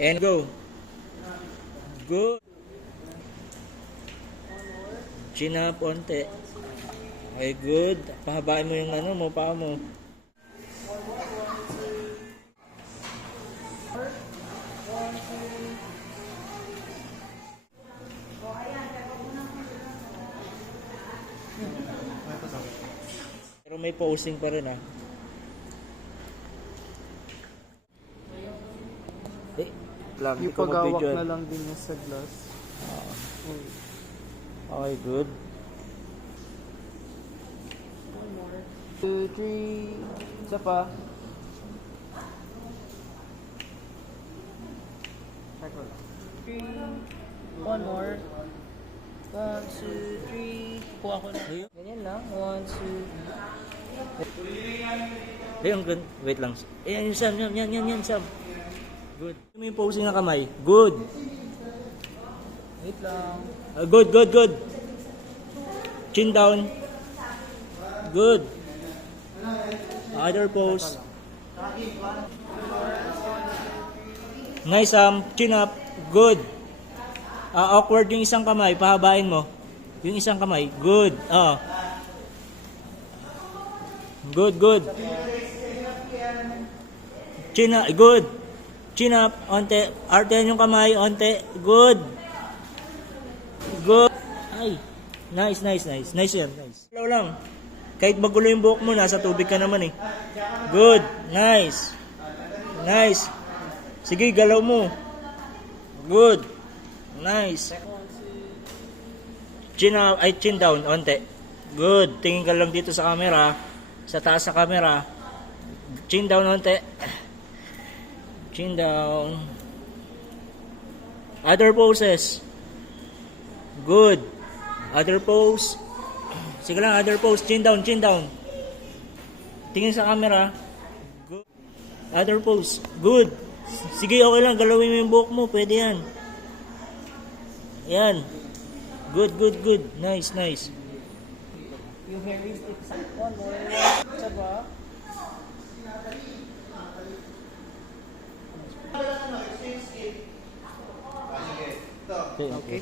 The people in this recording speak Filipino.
And go. Good. Chin up onte. Okay, good. Pahabain mo yung ano mo, paa mo. Pero may posing pa rin ah. Lang, Yung pagawak na lang din niya sa glass. Okay, good. 2, 3. Isa pa. One more. 1, 2, 3. Kuha ko na. Ganyan lang. 1, 2. Ayun, good. Wait lang. Ayan, yung Sam. Yan, Sam. Good. May posing na kamay. Good. Wait lang. Good. Chin down. Good. Other pose. Nice, chin up. Good. Awkward yung isang kamay. Pahabain mo. Yung isang kamay. Good. Good. Chin up. Good. Chin up. Onte. Artehan yung kamay. Onte. Good. Good. Ay. Nice. Nice yan. Nice. Galaw lang. Kahit magulo yung buhok mo, nasa tubig ka naman eh. Good. Nice. Sige, galaw mo. Good. Nice. Chin up, chin down, onte. Good. Tingin ka lang dito sa camera. Sa taas sa camera. Chin down, onte. Chin down. Other poses. Good. Other pose. Sige lang, other pose. Chin down. Tingin sa camera. Good. Other pose. Good. Sige, okay lang. Galawin mo yung buhok mo. Pwede yan. Yan. Good. Nice. Yung hair is one more. Isa ba? Okay.